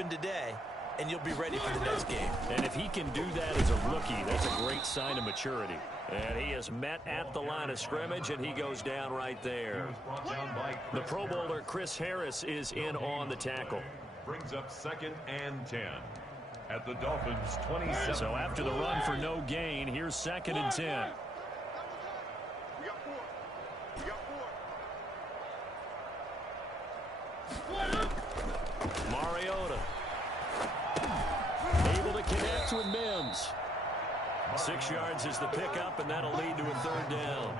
happen today, and you'll be ready for the next game. And if he can do that as a rookie, that's a great sign of maturity. And he is met at the line of scrimmage, and he goes down right there. The Pro Bowler Chris Harris is in on the tackle. Brings up 2nd and 10 at the Dolphins' 27. So after the run for no gain, here's 2nd and 10. Mariota able to connect with Mims. 6 yards is the pickup, and that'll lead to a 3rd down.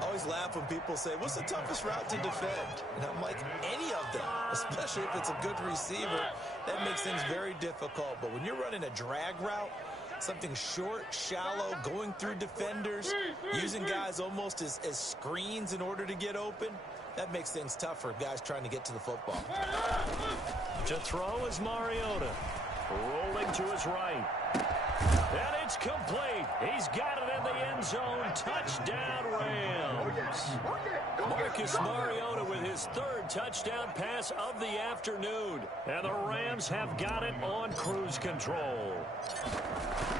I always laugh when people say, what's the toughest route to defend? And I'm like, any of them, especially if it's a good receiver. That makes things very difficult. But when you're running a drag route, something short, shallow, going through defenders, using guys almost as screens in order to get open, that makes things tough for guys trying to get to the football. To throw is Mariota. Rolling to his right. And it's complete. He's got it in the end zone. Touchdown, Rams. Marcus Mariota with his 3rd touchdown pass of the afternoon. And the Rams have got it on cruise control.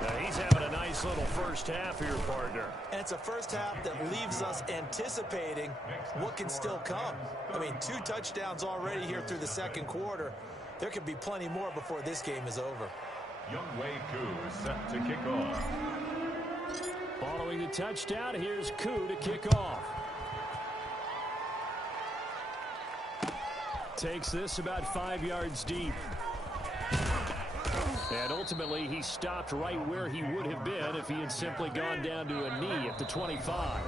Now he's having a nice little first half here, partner. And it's a first half that leaves us anticipating what can still come. I mean, 2 touchdowns already here through the 2nd quarter. There could be plenty more before this game is over. Younghoe Koo set to kick off. Following the touchdown, here's Koo to kick off. Takes this about 5 yards deep. And ultimately, he stopped right where he would have been if he had simply gone down to a knee at the 25.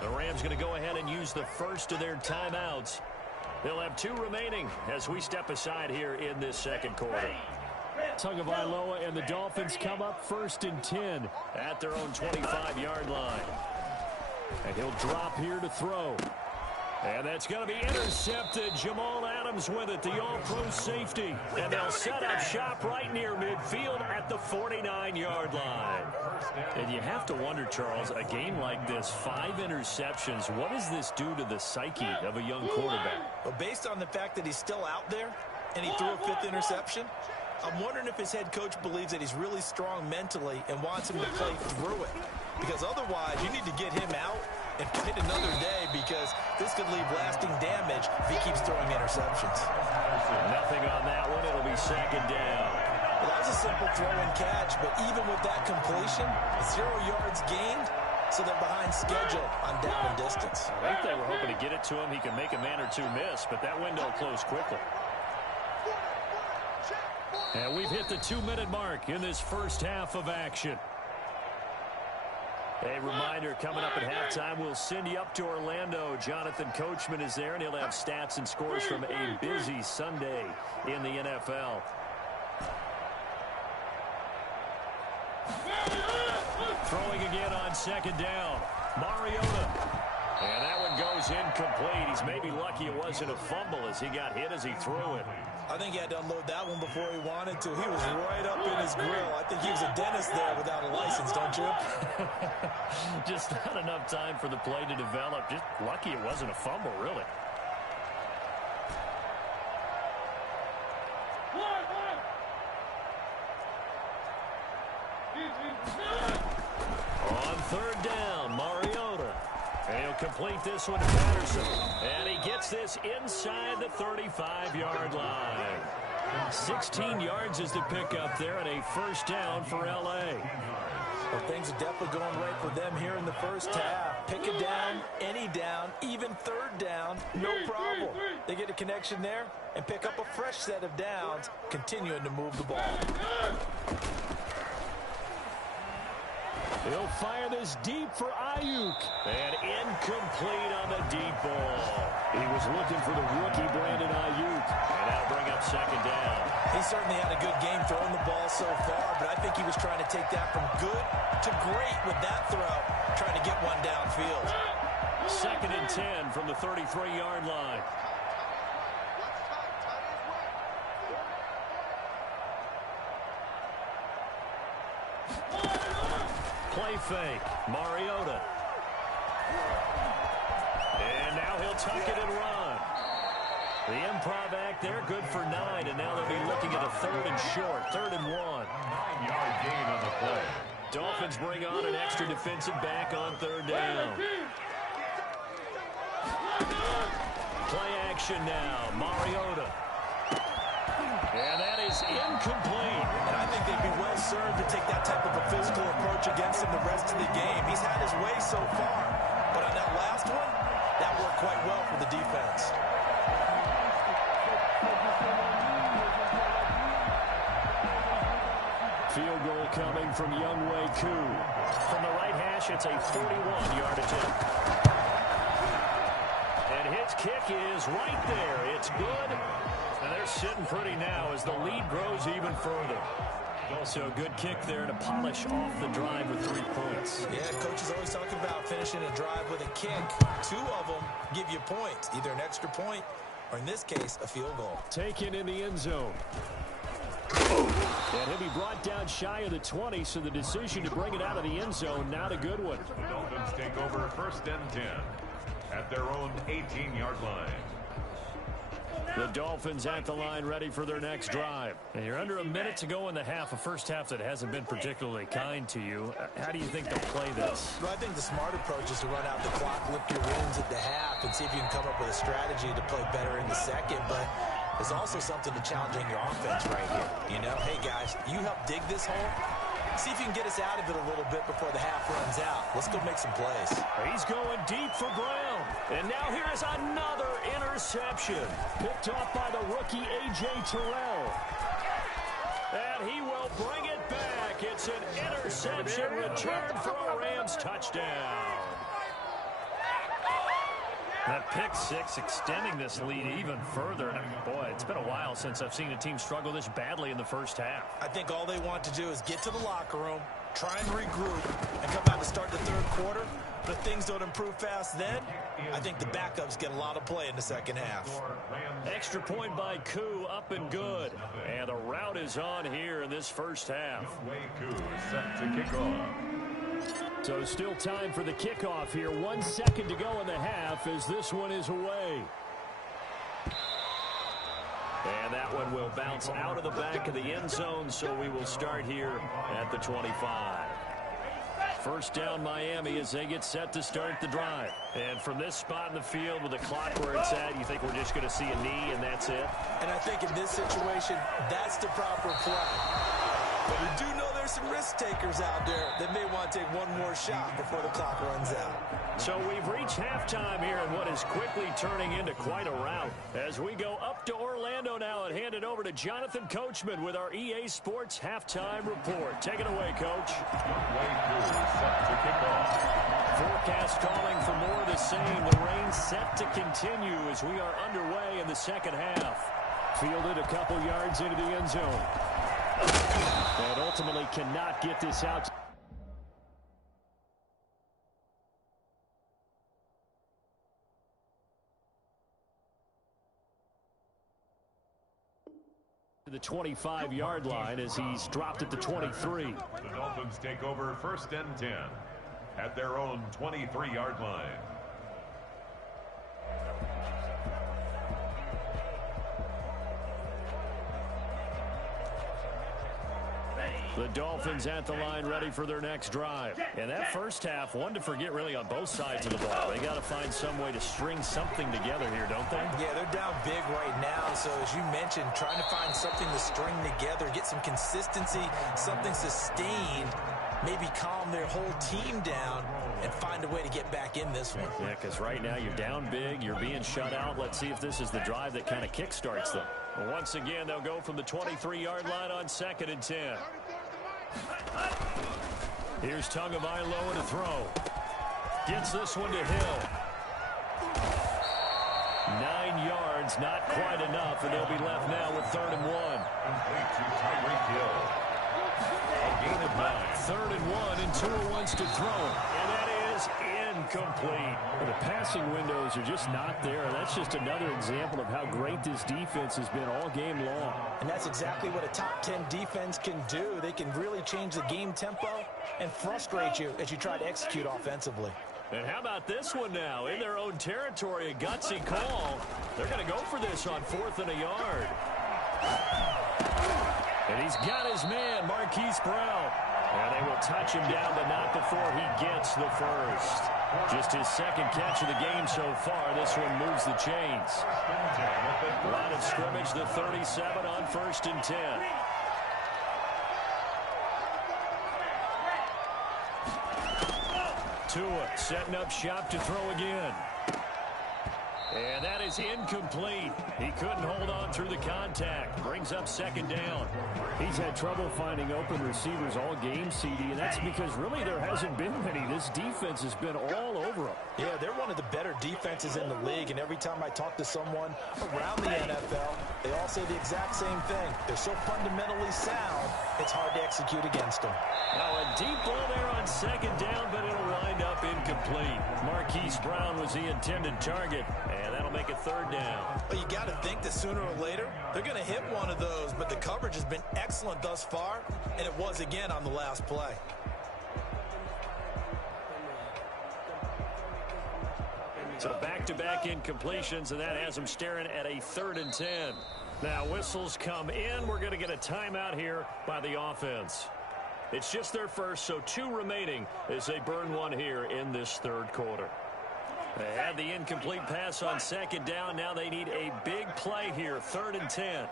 The Rams going to go ahead and use the first of their timeouts. They'll have 2 remaining as we step aside here in this 2nd quarter. Tagovailoa and the Dolphins come up 1st and 10 at their own 25-yard line. And he'll drop here to throw. And that's going to be intercepted. Jamal Adams with it, the all-pro safety. And they'll set up shop right near midfield at the 49-yard line. And you have to wonder, Charles, a game like this, 5 interceptions, what does this do to the psyche of a young quarterback? Well, based on the fact that he's still out there and he threw a 5th interception, I'm wondering if his head coach believes that he's really strong mentally and wants him to play through it. Because otherwise, you need to get him out and get another day, because this could leave lasting damage if he keeps throwing interceptions. Nothing on that one. It'll be 2nd down. Well, that was a simple throw and catch, but even with that completion, 0 yards gained, so they're behind schedule on down and distance. I think they were hoping to get it to him. He can make a man or 2 miss, but that window closed quickly. And we've hit the 2-minute mark in this first half of action. A reminder, coming up at halftime, we'll send you up to Orlando. Jonathan Coachman is there, and he'll have stats and scores from a busy Sunday in the NFL. Throwing again on 2nd down. Mariota. And that one goes incomplete. He's maybe lucky it wasn't a fumble as he got hit as he threw it. I think he had to unload that one before he wanted to. He was right up in his grill. I think he was a dentist there without a license, don't you? Just not enough time for the play to develop. Just lucky it wasn't a fumble, really. On 3rd down, Mariota. And he'll complete this one to Patterson. And he gets this inside the 35-yard line. 16 yards is the pickup there, and a 1st down for L.A. Well, things are definitely going right for them here in the first half. Pick a down, any down, even 3rd down, no problem. They get a connection there and pick up a fresh set of downs, continuing to move the ball. He'll fire this deep for Ayuk. And incomplete on the deep ball. He was looking for the rookie Brandon Ayuk. And that'll bring up 2nd down. He certainly had a good game throwing the ball so far, but I think he was trying to take that from good to great with that throw, trying to get one downfield. 2nd and 10 from the 33-yard line. Play fake. Mariota. And now he'll tuck it and run. The improv act there, good for 9, and now they'll be looking at a 3rd and short, 3rd and 1. 9-yard gain on the play. Dolphins bring on an extra defensive back on 3rd down. Play action now, Mariota. And that is incomplete. And I think they'd be well served to take that type of a physical approach against him the rest of the game. He's had his way so far, but on that last one, that worked quite well for the defense. Field goal coming from Younghoe Koo. From the right hash, it's a 41-yard attempt. And his kick is right there. It's good. And they're sitting pretty now as the lead grows even further. Also a good kick there to polish off the drive with 3 points. Yeah, coach is always talking about finishing a drive with a kick. 2 of them give you points, either an extra point or, in this case, a field goal. Taken in the end zone. And he'll be brought down shy of the 20, so the decision to bring it out of the end zone, not a good one. The Dolphins take over 1st and 10 at their own 18-yard line. The Dolphins at the line ready for their next drive. And you're under a minute to go in the half, a first half that hasn't been particularly kind to you. How do you think they'll play this? Well, I think the smart approach is to run out the clock, lick your wounds at the half, and see if you can come up with a strategy to play better in the second. But there's also something to challenging your offense right here. You know, hey, guys, you help dig this hole. See if you can get us out of it a little bit before the half runs out. Let's go make some plays. He's going deep for Brown. And now here is another interception. Picked off by the rookie A.J. Terrell. And he will bring it back. It's an interception return for a Rams touchdown. That pick 6 extending this lead even further. And boy, it's been a while since I've seen a team struggle this badly in the first half. I think all they want to do is get to the locker room, try and regroup, and come out to start the 3rd quarter. But if things don't improve fast then, I think the backups get a lot of play in the second half. Extra point by Koo, up and good. And the route is on here in this first half. Koo is set to kick off. So still time for the kickoff here. 1 second to go in the half as this one is away. And that one will bounce out of the back of the end zone, so we will start here at the 25. First down Miami as they get set to start the drive. And from this spot in the field with the clock where it's at, you think we're just going to see a knee and that's it? And I think in this situation, that's the proper play. But we do know there's some risk takers out there that may want to take one more shot before the clock runs out. So we've reached halftime here in what is quickly turning into quite a rout. As we go up to Orlando now and hand it over to Jonathan Coachman with our EA Sports Halftime Report. Take it away, Coach. Koo set to kick off. Forecast calling for more of the same. The rain set to continue as we are underway in the second half. Fielded a couple yards into the end zone. And ultimately cannot get this out. To the 25-yard line as he's dropped at the 23. The Dolphins take over 1st and 10 at their own 23-yard line. The Dolphins at the line ready for their next drive. And that first half, one to forget really on both sides of the ball. They got to find some way to string something together here, don't they? Yeah, they're down big right now. So as you mentioned, trying to find something to string together, get some consistency, something sustained, maybe calm their whole team down and find a way to get back in this one. Yeah, because right now you're down big, you're being shut out. Let's see if this is the drive that kind of kickstarts them. Once again, they'll go from the 23-yard line on 2nd and 10. Here's Tagovailoa to throw. Gets this one to Hill. 9 yards, not quite enough, and they'll be left now with 3rd and 1. Complete to Tyreek Hill. A gain of 9. 3rd and 1, and Tua wants to throw it. And that is incomplete. The passing windows are just not there. That's just another example of how great this defense has been all game long. And that's exactly what a top 10 defense can do. They can really change the game tempo and frustrate you as you try to execute offensively. And how about this one now? In their own territory, a gutsy call. They're going to go for this on 4th and a yard. And he's got his man, Marquise Brown. And they will touch him down, but not before he gets the first. Just his second catch of the game so far. This one moves the chains. Line of scrimmage, the 37 on 1st and 10. Tua setting up shop to throw again. And that is incomplete. He couldn't hold on through the contact. Brings up 2nd down. He's had trouble finding open receivers all game, CD, and that's because really there hasn't been many. This defense has been all over him. Yeah, they're one of the better defenses in the league, and every time I talk to someone around the NFL, they all say the exact same thing. They're so fundamentally sound, it's hard to execute against them. Now a deep ball there on 2nd down, but it'll wind up incomplete. Marquise Brown was the intended target, and that'll make it 3rd down. Well, you got to think that sooner or later, they're going to hit one of those, but the coverage has been excellent thus far, and it was again on the last play. So back-to-back incompletions, and that has them staring at a 3rd and 10. Now whistles come in. We're going to get a timeout here by the offense. It's just their first, so 2 remaining as they burn one here in this 3rd quarter. They had the incomplete pass on 2nd down. Now they need a big play here, 3rd and 10.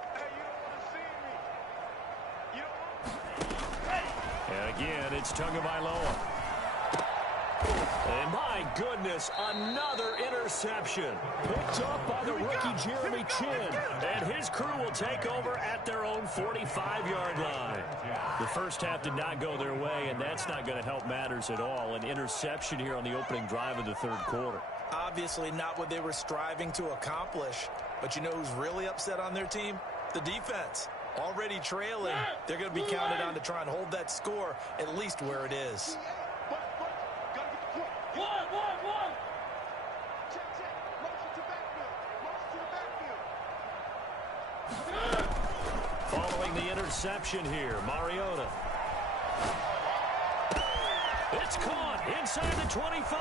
And again, it's Tagovailoa. And my goodness, another interception. Picked up by the rookie Jeremy Chinn. And his crew will take over at their own 45-yard line. The first half did not go their way, and that's not going to help matters at all. An interception here on the opening drive of the 3rd quarter. Obviously not what they were striving to accomplish. But you know who's really upset on their team? The defense. Already trailing. They're going to be counted on to try and hold that score at least where it is. Following the interception here, Mariota. It's caught inside the 25.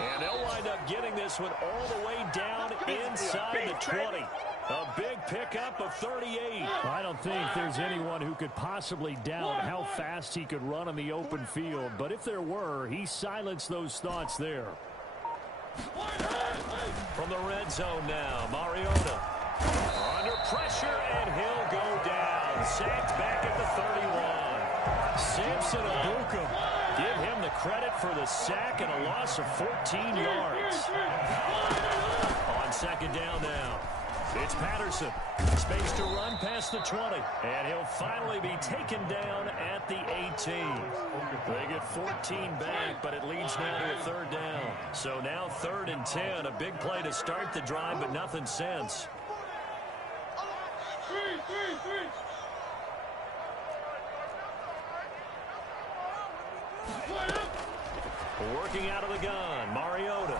And they'll wind up getting this one all the way down inside the 20. A big pickup of 38. I don't think there's anyone who could possibly doubt how fast he could run on the open field. But if there were, he silenced those thoughts there. From the red zone now, Mariota. Under pressure, and he'll go down. Sacked back at the 31. Samson Ebukam. Give him the credit for the sack and a loss of 14 yards. On 2nd down now. It's Patterson. Space to run past the 20. And he'll finally be taken down at the 18. They get 14 back, but it leads now to a 3rd down. So now 3rd and 10. A big play to start the drive, but nothing since. Working out of the gun, Mariota.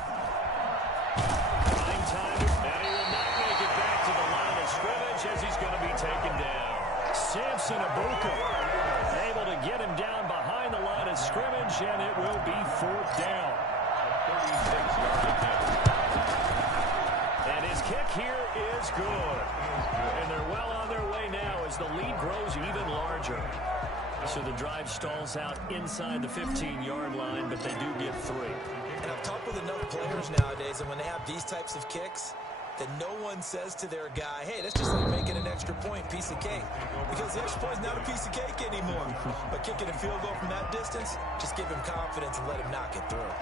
Prime time, and he will not make it back to the line of scrimmage as he's going to be taken down. Samson Ebukam able to get him down behind the line of scrimmage, and it will be 4th down. And his kick here is good. And they're well on their way now as the lead grows even larger. So the drive stalls out inside the 15-yard line, but they do get 3. And I've talked with enough players nowadays, and when they have these types of kicks, that no one says to their guy, hey, that's just like making an extra point, piece of cake. Because the extra point's not a piece of cake anymore. But kicking a field goal from that distance, just give him confidence and let him knock it through.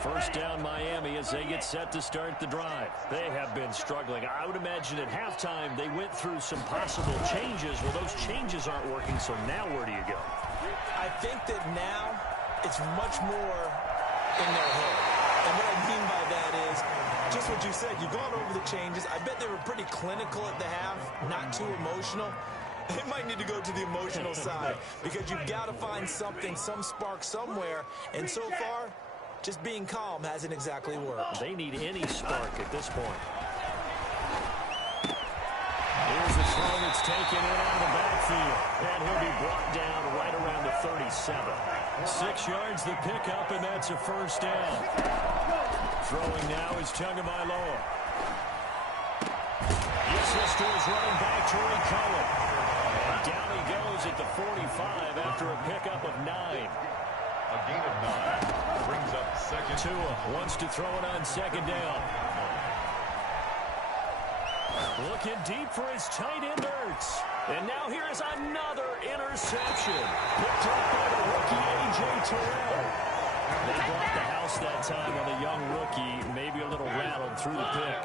First down Miami as they get set to start the drive. They have been struggling. I would imagine at halftime they went through some possible changes. Well, those changes aren't working, so now where do you go? I think that now it's much more in their head. And what I mean by that is just what you said. You've gone over the changes. I bet they were pretty clinical at the half, not too emotional. They might need to go to the emotional side because you've got to find something, some spark somewhere. And so far, just being calm hasn't exactly worked. They need any spark at this point. Here's a throw that's taken in out of the backfield. And he'll be brought down right around the 37. 6 yards the pickup, and that's a first down. Throwing now is Tagovailoa. Yes, this to his running back, Troy Cohen. And down he goes at the 45 after a pickup of 9. A gain of 9 brings up second. Tua wants to throw it on second down. Looking deep for his tight end, Ertz. And now here is another interception. Picked up by the rookie, A.J. Terrell. They brought the house that time on the young rookie, maybe a little rattled through the pick.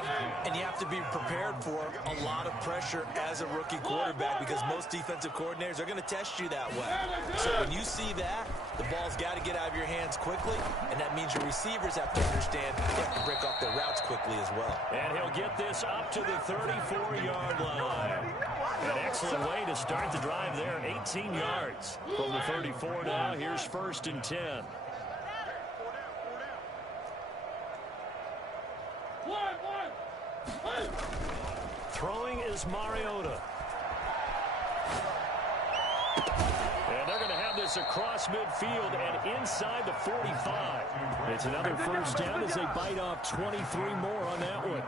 And you have to be prepared for a lot of pressure as a rookie quarterback because most defensive coordinators are going to test you that way. So when you see that, the ball's got to get out of your hands quickly, and that means your receivers have to understand they have to break off their routes quickly as well. And he'll get this up to the 34-yard line. An excellent way to start the drive there, 18 yards. From the 34 now, here's 1st and 10. Throwing is Mariota. And they're going to have this across midfield and inside the 45. It's another first down as they bite off 23 more on that one.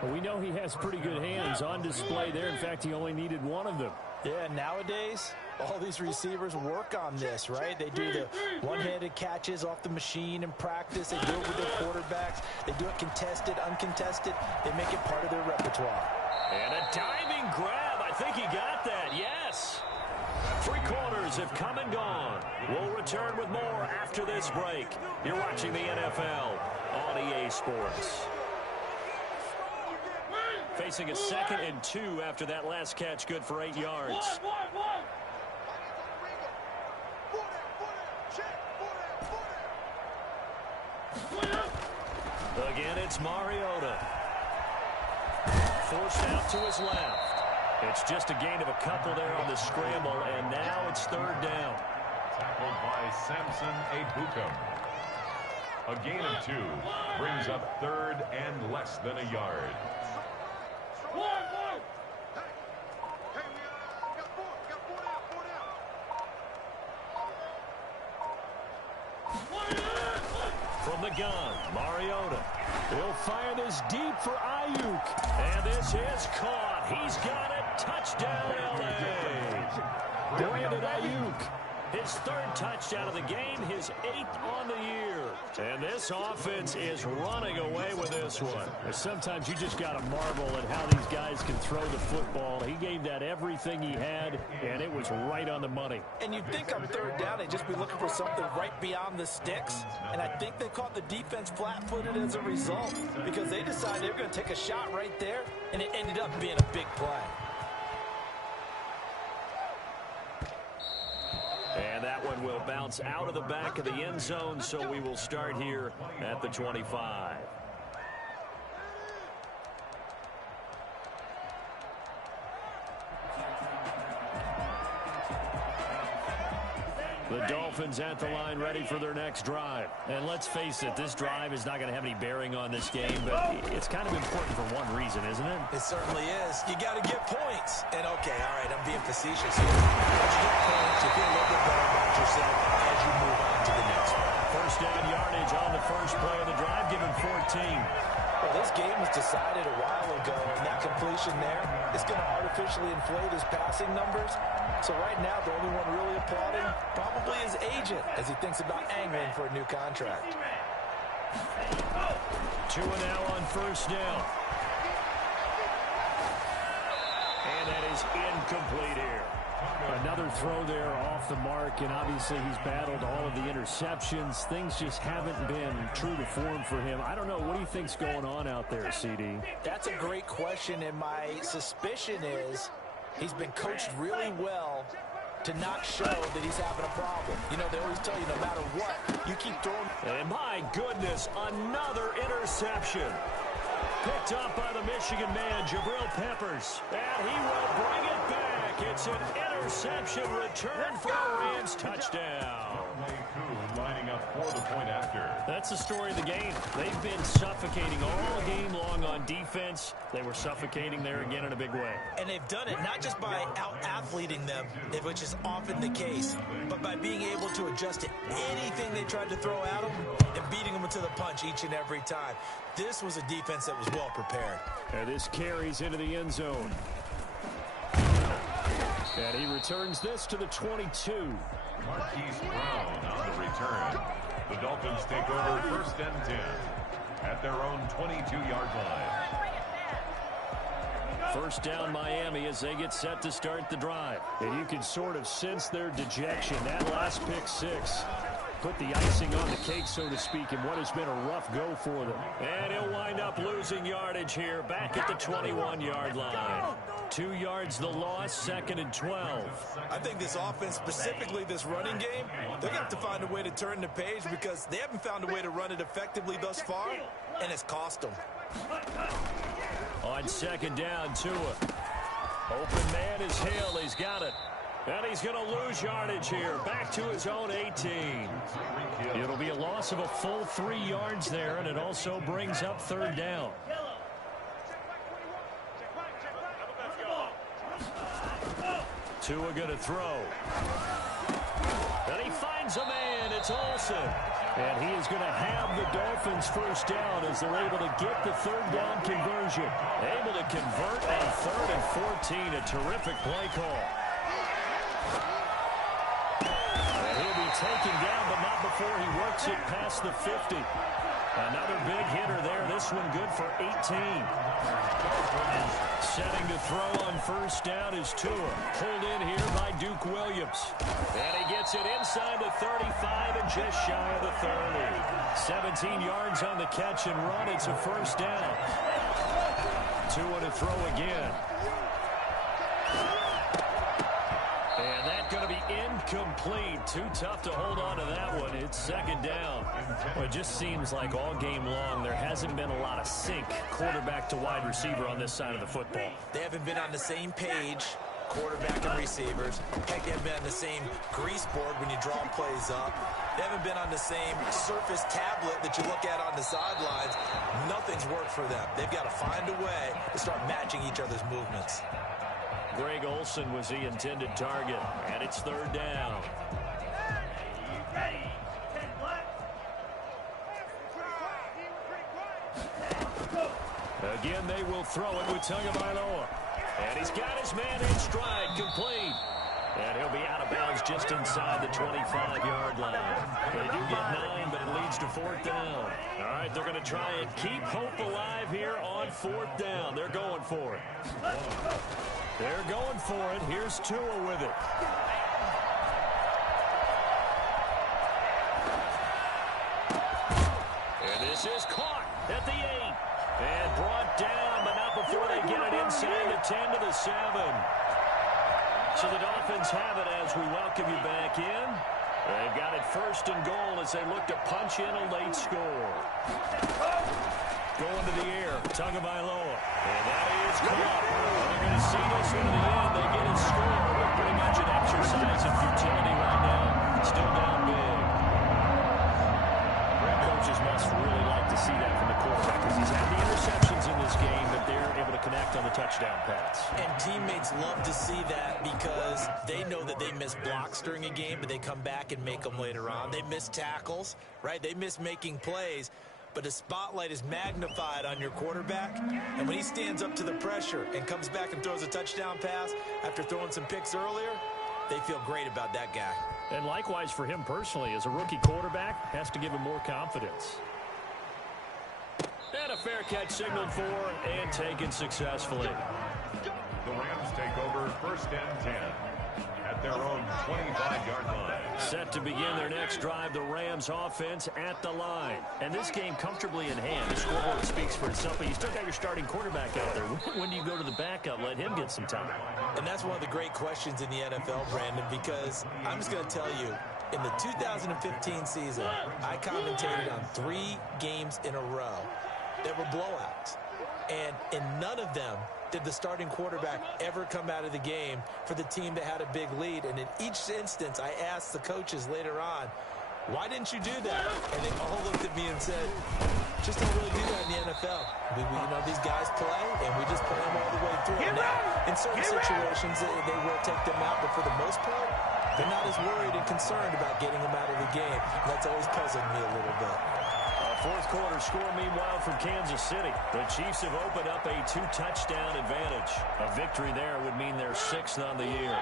Well, we know he has pretty good hands on display there. In fact, he only needed one of them. Yeah, nowadays, all these receivers work on this, right? They do the one-handed catches off the machine in practice. They do it with their quarterbacks. They do it contested, uncontested. They make it part of their repertoire. And a diving grab. I think he got that. Yes. 3 quarters have come and gone. We'll return with more after this break. You're watching the NFL on EA Sports. Facing a 2nd and 2 after that last catch, good for 8 yards. Again, it's Mariota. Forced out to his left. It's just a gain of a couple there on the scramble, and now it's 3rd down. Tackled by Samson Ebukam. A gain of 2 brings up 3rd and less than a yard. From the gun, Mariota. He'll fire this deep for Ayuk. And this is caught. He's got it. Touchdown, L.A. Brandon Ayuk. His 3rd touchdown of the game, his 8th on the year. And this offense is running away with this one. Sometimes you just got to marvel at how these guys can throw the football. He gave that everything he had, and it was right on the money. And you'd think on 3rd down, they'd just be looking for something right beyond the sticks. And I think they caught the defense flat-footed as a result because they decided they were going to take a shot right there, and it ended up being a big play. And that one will bounce out of the back of the end zone, so we will start here at the 25. The Dolphins at the line ready for their next drive. And let's face it, this drive is not going to have any bearing on this game, but it's kind of important for one reason, isn't it? It certainly is. You got to get points. And, okay, all right, I'm being facetious here. As you get points, you feel a little bit better about yourself as you move on to the next one. First down yardage on the first play of the drive, given 14. Well, this game was decided a while ago, and that completion there is going to artificially inflate his passing numbers. So right now, the only one really applauding probably his agent as he thinks about angling for a new contract. 2 now on first down. And that is incomplete here. Another throw there off the mark, and obviously he's battled all of the interceptions. Things just haven't been true to form for him. I don't know. What do you think's going on out there, CD? That's a great question, and my suspicion is he's been coached really well to not show that he's having a problem. You know, they always tell you no matter what, you keep throwing. And my goodness, another interception. Picked up by the Michigan man, Jabril Peppers. And he will bring it back. It's an interception return for a Rams touchdown. Lining up for the point after. That's the story of the game. They've been suffocating all game long on defense. They were suffocating there again in a big way. And they've done it not just by out-athleting them, which is often the case, but by being able to adjust to anything they tried to throw at them and beating them to the punch each and every time. This was a defense that was well prepared. And this carries into the end zone. And he returns this to the 22. Marquise Brown on the return. The Dolphins take over 1st and 10 at their own 22-yard line. First down Miami as they get set to start the drive. And you can sort of sense their dejection. That last pick six put the icing on the cake, so to speak, in what has been a rough go for them. And he'll wind up losing yardage here back at the 21-yard line. 2 yards the loss, 2nd and 12. I think this offense, specifically this running game, they're going to have to find a way to turn the page because they haven't found a way to run it effectively thus far, and it's cost them. On 2nd down, Tua. Open man is Hill. He's got it. And he's going to lose yardage here. Back to his own 18. It'll be a loss of a full 3 yards there, and it also brings up 3rd down. Tua going to throw. And he finds a man. It's Olsen. And he is going to have the Dolphins first down as they're able to get the 3rd down conversion. Able to convert on 3rd and 14. A terrific play call. And he'll be taken down, but not before he works it past the 50. Another big hitter there. This one good for 18. Setting to throw on first down is Tua. Pulled in here by Duke Williams. And he gets it inside the 35 and just shy of the 30. 17 yards on the catch and run. It's a first down. Tua to throw again. And that's going to be incomplete. Too tough to hold on to that one. It's 2nd down. Well, it just seems like all game long there hasn't been a lot of sync quarterback to wide receiver on this side of the football. They haven't been on the same page, quarterback and receivers. Heck, they haven't been on the same grease board when you draw plays up. They haven't been on the same surface tablet that you look at on the sidelines. Nothing's worked for them. They've got to find a way to start matching each other's movements. Greg Olsen was the intended target, and it's 3rd down. Again, they will throw it with Tagovailoa. And he's got his man in stride, complete. And he'll be out of bounds just inside the 25-yard line. They do get 9, but it leads to 4th down. All right, they're going to try and keep hope alive here on 4th down. They're going for it. They're going for it. Here's Tua with it. And this is caught at the 8. And brought down, but not before they get it inside the 10 to the 7. So the Dolphins have it as we welcome you back in. They've got it 1st and goal as they look to punch in a late score. Going to the air, Tagovailoa. And that is caught. They're going to see this one to the end. They get a score. They're pretty much an exercise in futility right now. Still down big. Coaches must really like to see that from the quarterback because he's had the interceptions in this game, but they're able to connect on the touchdown pass. And teammates love to see that because they know that they miss blocks during a game, but they come back and make them later on. They miss tackles, right? They miss making plays. But the spotlight is magnified on your quarterback. And when he stands up to the pressure and comes back and throws a touchdown pass after throwing some picks earlier, they feel great about that guy. And likewise for him personally, as a rookie quarterback, has to give him more confidence. And a fair catch signaled for and taken successfully. The Rams take over 1st and 10 at their own 25-yard line. Set to begin their next drive, the Rams offense at the line. And this game comfortably in hand. The scoreboard speaks for itself, but you still got your starting quarterback out there. When do you go to the backup? Let him get some time. And that's one of the great questions in the NFL, Brandon, because I'm just going to tell you, in the 2015 season, I commentated on 3 games in a row that were blowouts. And in none of them did the starting quarterback ever come out of the game for the team that had a big lead. And in each instance, I asked the coaches later on, why didn't you do that? And they all looked at me and said, just don't really do that in the NFL. You know, these guys play, and we just play them all the way through. Now, in certain situations, they will take them out, but for the most part, they're not as worried and concerned about getting them out of the game. And that's always puzzled me a little bit. Fourth quarter score, meanwhile, from Kansas City. The Chiefs have opened up a 2-touchdown advantage. A victory there would mean they're 6th on the year.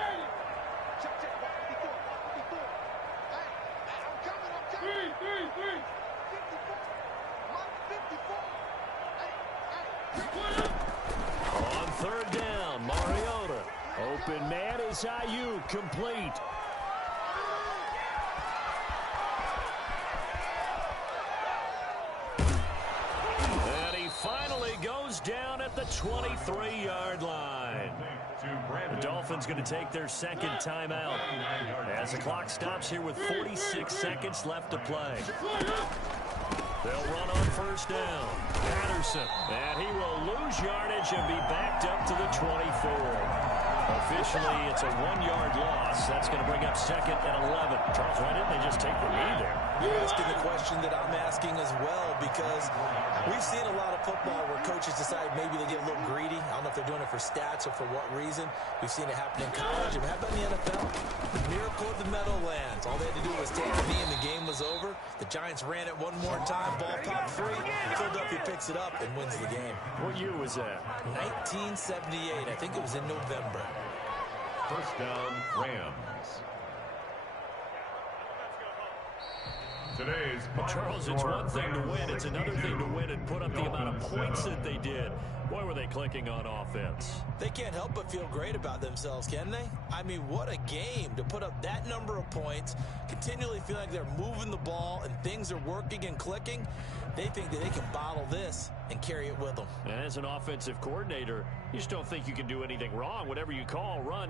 On third down, Mariota. Open man is Ayuk, complete. Finally goes down at the 23-yard line. The Dolphins going to take their second timeout as the clock stops here with 46 seconds left to play. They'll run on first down. Patterson, and he will lose yardage and be backed up to the 24. Officially, it's a 1-yard loss. That's going to bring up 2nd and 11. Charles, why didn't they just take the knee there? You're asking the question that I'm asking as well, because we've seen a lot of football where coaches decide maybe they get a little greedy. I don't know if they're doing it for stats or for what reason. We've seen it happen in college. And how about in the NFL? The miracle of the Meadowlands. All they had to do was take a knee and the game was over. The Giants ran it one more time. Ball popped free. Philadelphia picks it up and wins the game. What year was that? 1978. I think it was in November. First down, Rams. Today's Charles, it's one thing to win. It's another thing to win and put up the amount of points that they did. Boy, were they clicking on offense. They can't help but feel great about themselves, can they? I mean, what a game to put up that number of points, continually feel like they're moving the ball and things are working and clicking. They think that they can bottle this and carry it with them. And as an offensive coordinator, you just don't think you can do anything wrong. Whatever you call, run.